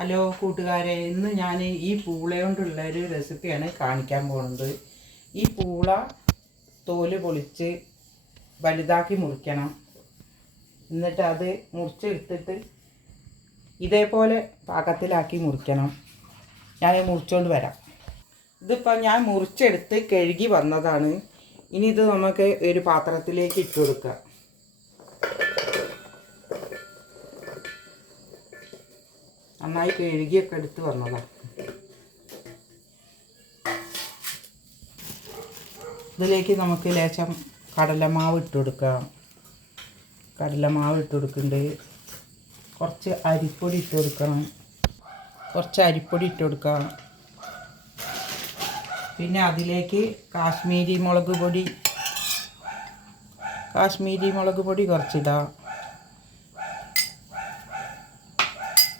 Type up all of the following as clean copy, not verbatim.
Hello കൂട്ടുകാരെ, ഇന്ന് ഞാൻ ഈ പൂള കൊണ്ടുള്ള ഒരു റെസിപ്പിയാണ് കാണിക്കാൻ പോകുന്നത്. ഈ പൂള തോല് പൊളിച്ച് വലുതാക്കി മുറിക്കണം. എന്നിട്ട് അത് മുറിച്ചെടുത്തിട്ട് ഇതേപോലെ പാകത്തിലാക്കി മുറിക്കണം. ഞാൻ മുറിച്ചുകൊണ്ട് വരാം. ഇതിപ്പോൾ ഞാൻ മുറിച്ചെടുത്ത് കഴുകി വന്നതാണ്. ഇനി ഇത് നമുക്ക് ഒരു പാത്രത്തിലേക്ക് ഇട്ട് കൊടുക്കാം. നന്നായി കഴുകിയൊക്കെ എടുത്ത് വന്നതാണ്. ഇതിലേക്ക് നമുക്ക് ലേശം കടലമാവ് ഇട്ട് കൊടുക്കാം. കടലമാവ് ഇട്ട് കൊടുക്കുന്നുണ്ട്. കുറച്ച് അരിപ്പൊടി ഇട്ട് കൊടുക്കണം. കുറച്ച് അരിപ്പൊടി ഇട്ട് കൊടുക്കാം. പിന്നെ അതിലേക്ക് കാശ്മീരി മുളക് പൊടി കുറച്ചിടാം.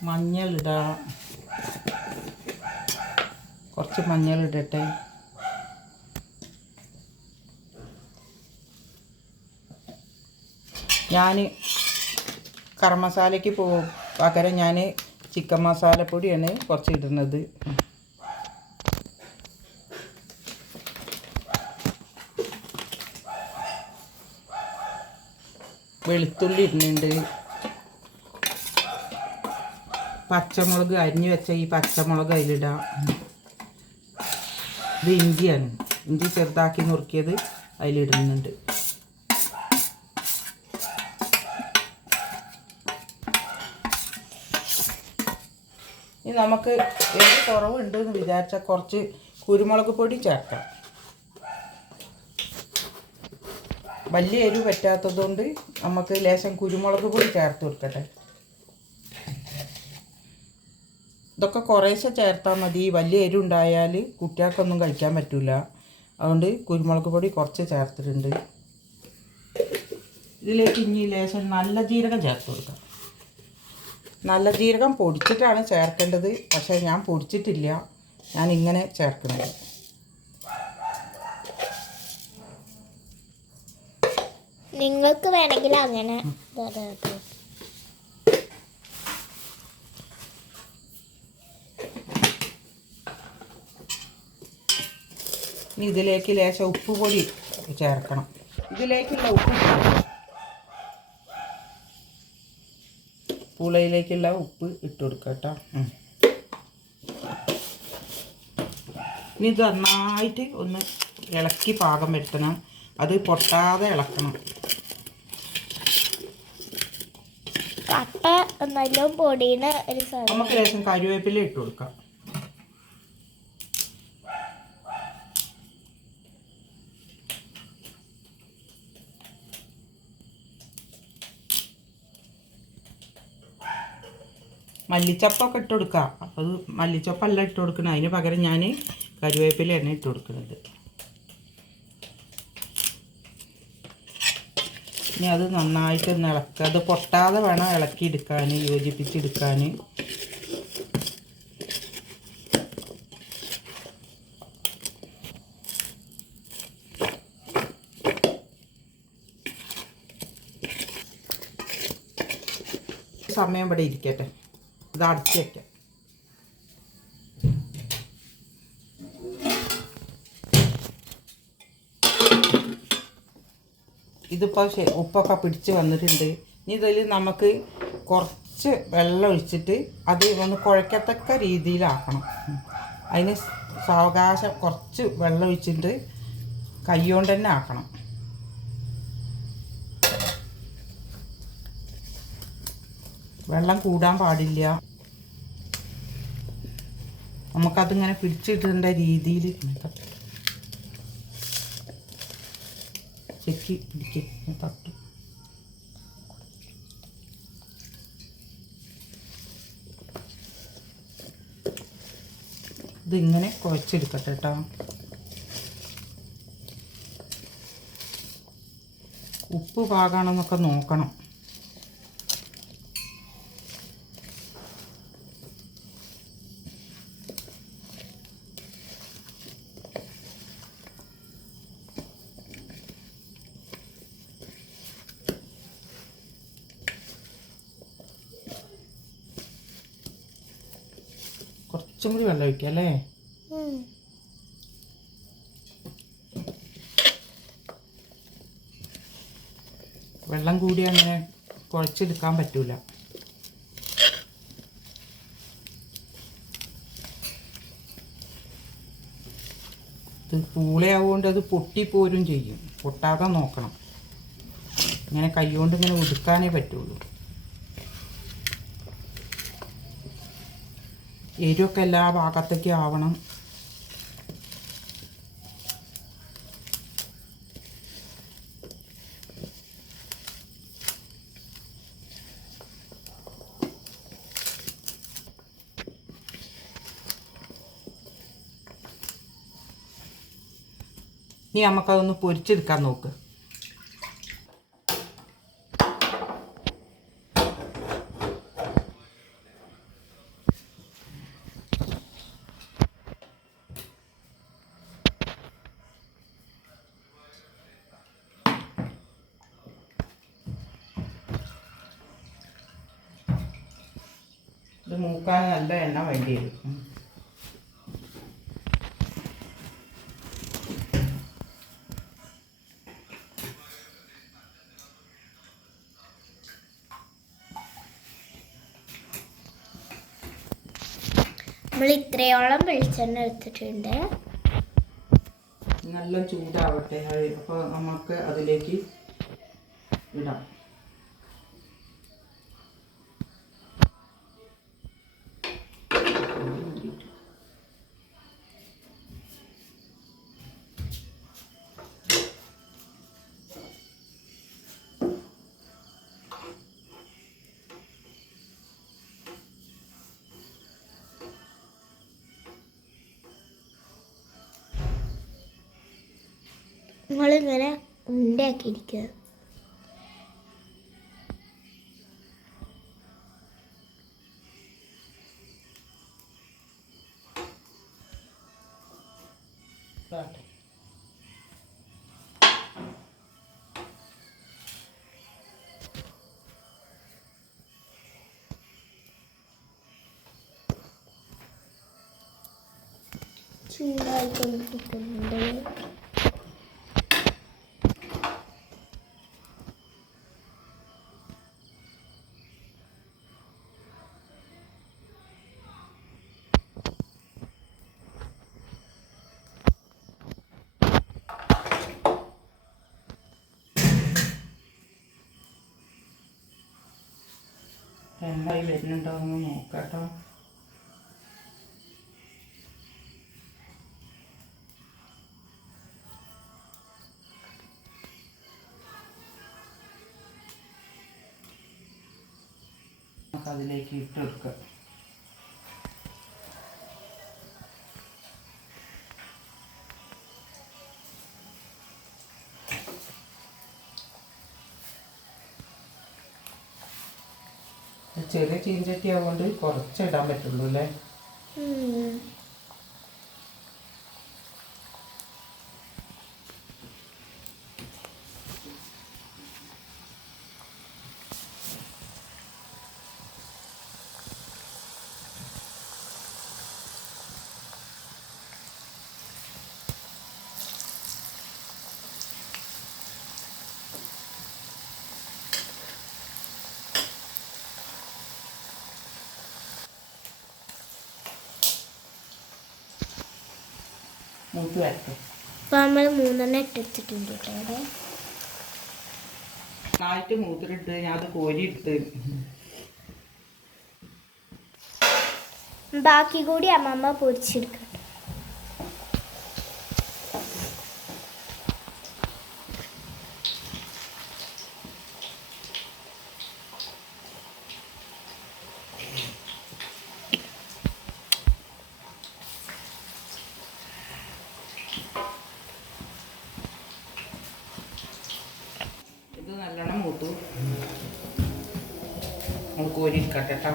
മഞ്ഞളിടാം. കുറച്ച് മഞ്ഞളിടട്ടെ. ഞാൻ ഗരം മസാലയ്ക്ക് പകരം ഞാൻ ചിക്കൻ മസാലപ്പൊടിയാണ് കുറച്ച് ഇടുന്നത്. വെളുത്തുള്ളി ഇടുന്നുണ്ട്. പച്ചമുളക് അരിഞ്ഞ് വെച്ച ഈ പച്ചമുളക് അതിലിടാം. ഇത് ഇഞ്ചിയാണ്. ഇഞ്ചി ചെറുതാക്കി നുറുക്കിയത് അതിലിടുന്നുണ്ട്. ഇനി നമുക്ക് എരിവ് കുറവുണ്ടെന്ന് വിചാരിച്ചാൽ കുറച്ച് കുരുമുളക് പൊടി ചേർക്കാം. വലിയ എരിവ് പറ്റാത്തതുകൊണ്ട് നമുക്ക് ലേശം കുരുമുളക് പൊടി ചേർത്ത് കൊടുക്കട്ടെ. ഇതൊക്കെ കുറേശ്ശെ ചേർത്താൽ മതി. വലിയ എരിവുണ്ടായാൽ കുട്ടികൾക്കൊന്നും കഴിക്കാൻ പറ്റില്ല. അതുകൊണ്ട് കുരുമുളക് പൊടി കുറച്ച് ചേർത്തിട്ടുണ്ട്. ഇതിലേക്ക് ഇനി ലേശം നല്ല ജീരകം ചേർത്ത് കൊടുക്കാം. നല്ല ജീരകം പൊടിച്ചിട്ടാണ് ചേർക്കേണ്ടത്. പക്ഷേ ഞാൻ പൊടിച്ചിട്ടില്ല. ഞാൻ ഇങ്ങനെ ചേർക്കുന്നത്. നിങ്ങൾക്ക് വേണമെങ്കിൽ അങ്ങനെ. ഇനി ഇതിലേക്ക് ലേശം ഉപ്പ് പൊടി ചേർക്കണം. ഇതിലേക്കുള്ള പൂളയിലേക്കുള്ള ഉപ്പ് ഇട്ട് കൊടുക്കാം കേട്ടോ. ഇനി ഇത് നന്നായിട്ട് ഒന്ന് ഇളക്കി പാകം വരുത്തണം. അത് പൊട്ടാതെ ഇളക്കണം. നമുക്ക് ലേശം കറിവേപ്പില ഇട്ട് കൊടുക്കാം. മല്ലിച്ചപ്പൊക്കെ ഇട്ട് കൊടുക്കാം. അപ്പോൾ മല്ലിച്ചപ്പല്ല ഇട്ട് കൊടുക്കണം. അതിന് പകരം ഞാൻ കറിവേപ്പിലയാണ് ഇട്ട് കൊടുക്കുന്നത്. ഇനി അത് നന്നായിട്ടൊന്ന് ഇളക്കുക. അത് പൊട്ടാതെ വേണം ഇളക്കിയെടുക്കാൻ, യോജിപ്പിച്ചെടുക്കാൻ. സമയം ഇവിടെ ഇരിക്കട്ടെ. ഇത് അടച്ച് വയ്ക്കാം. ഇതിപ്പോൾ ഉപ്പൊക്കെ പിടിച്ച് വന്നിട്ടുണ്ട്. ഇനി ഇതിൽ നമുക്ക് കുറച്ച് വെള്ളം ഒഴിച്ചിട്ട് അത് ഒന്ന് കുഴക്കത്തക്ക രീതിയിലാക്കണം. അതിന് സാവകാശം കുറച്ച് വെള്ളം ഒഴിച്ചിട്ട് കൈ കൊണ്ട് തന്നെ ആക്കണം. വെള്ളം കൂടാൻ പാടില്ല. നമുക്കതിങ്ങനെ പിടിച്ചിടേണ്ട രീതിയിൽ ചെക്കി പിടിക്കുക. തട്ടു. ഇതിങ്ങനെ കുഴച്ചെടുക്കട്ടെ കേട്ടോ. ഉപ്പ് പാകാണെന്നൊക്കെ നോക്കണം. കുറച്ചും കൂടി വെള്ളം ഒഴിക്കാം അല്ലേ? വെള്ളം കൂടി അങ്ങനെ കുഴച്ചെടുക്കാൻ പറ്റൂല. ഇത് പൂളയാവുകൊണ്ട് അത് പൊട്ടിപ്പോരും ചെയ്യും. പൊട്ടാതെ നോക്കണം. ഇങ്ങനെ കൈകൊണ്ട് ഇങ്ങനെ ഒതുക്കാനേ പറ്റുള്ളൂ. എരിവൊക്കെ എല്ലാ ഭാഗത്തേക്കും ആവണം. ഇനി നമുക്കതൊന്ന് പൊരിച്ചെടുക്കാൻ നോക്ക്. ഇത് മൂക്കാൻ നല്ല എണ്ണ വേണ്ടി വരും. നമ്മൾ ഇത്രയോളം വെളിച്ചെണ്ണ എടുത്തിട്ടുണ്ട്. നല്ല ചൂടാവട്ടെ. അപ്പോൾ നമുക്ക് അതിലേക്ക് ഇടാം. നമ്മളിങ്ങനെ ഉണ്ടാക്കിയിരിക്കുക. ചൂടായിക്കൊണ്ടിരിക്കുന്നുണ്ട്. എന്തായി വരുന്നുണ്ടോ എന്ന് നോക്കാട്ടോ. അതിലേക്ക് ഇട്ട് കൊടുക്കുക. ചെറിയ ചീഞ്ചട്ടി ആവുകൊണ്ട് കുറച്ച് ഇടാൻ പറ്റുള്ളൂ അല്ലേ? മൂത്ത് വരട്ടെ. ഇപ്പം നമ്മൾ 3 ഇട്ടിട്ടുണ്ട് കേട്ടോ. അവിടെ നന്നായിട്ട് മൂത്തിട്ട് ഞാൻ അത് കോരിയിട്ട് ബാക്കി കൂടി അമ്മമ്മ പൊരിച്ചെടുക്കട്ടെ. ഇത് നല്ലോണം മൂത്തു. നമ്മൾ കോരിയിരിക്കട്ടെ കേട്ടോ.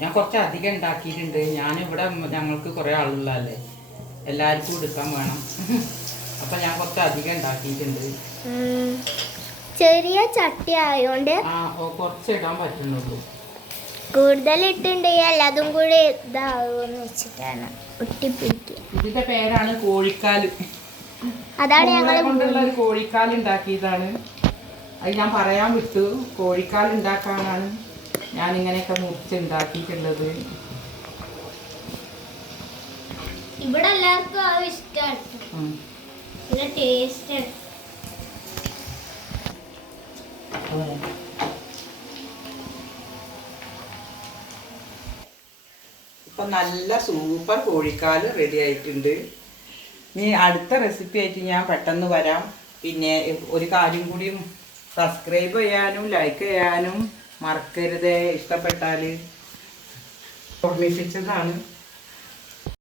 ഞാൻ കുറച്ച് അധികം ഉണ്ടാക്കിയിട്ടുണ്ട്. ഞാനിവിടെ ഞങ്ങൾക്ക് കുറേ ആളുള്ളതല്ലേ, എല്ലാവർക്കും എടുക്കാൻ വേണം. അപ്പം ഞാൻ കുറച്ച് അധികം ഉണ്ടാക്കിയിട്ടുണ്ട്. ചെറിയ ചട്ടി ആയതുകൊണ്ട് കുറച്ച് ഇടാൻ പറ്റുന്നുള്ളൂ. കൂടുതൽ ഇട്ടുണ്ടെങ്കിൽ എല്ലാതും കൂടി ഇതാവുമെന്ന് വെച്ചിട്ടാണ് ഒട്ടിപ്പിടിക്കുക. ഇതിന്റെ പേരാണ് കോഴിക്കാല്. അതാണ് ഞങ്ങൾ കൊണ്ടുള്ള ഒരു കോഴിക്കാൽ ഉണ്ടാക്കിയതാണ്. അത് ഞാൻ പറയാൻ വിട്ടു. കോഴിക്കാൽ ഉണ്ടാക്കാനാണ് ഞാൻ ഇങ്ങനെയൊക്കെ മുറിച്ചുണ്ടാക്കിയിട്ടുള്ളത്. ഇവിടെ എല്ലാവർക്കും അത് ഇഷ്ടമാണ്. നല്ല ടേസ്റ്റ്. ഇപ്പൊ നല്ല സൂപ്പർ കോഴിക്കാല് റെഡി ആയിട്ടുണ്ട്. ഇനി അടുത്ത റെസിപ്പി ആയിട്ട് ഞാൻ പെട്ടെന്ന് വരാം. പിന്നെ ഒരു കാര്യം കൂടിയും, സബ്സ്ക്രൈബ് ചെയ്യാനും ലൈക്ക് ചെയ്യാനും മറക്കരുത്. ഇഷ്ടപ്പെട്ടാൽ ഓർമ്മിപ്പിച്ചതാണ്.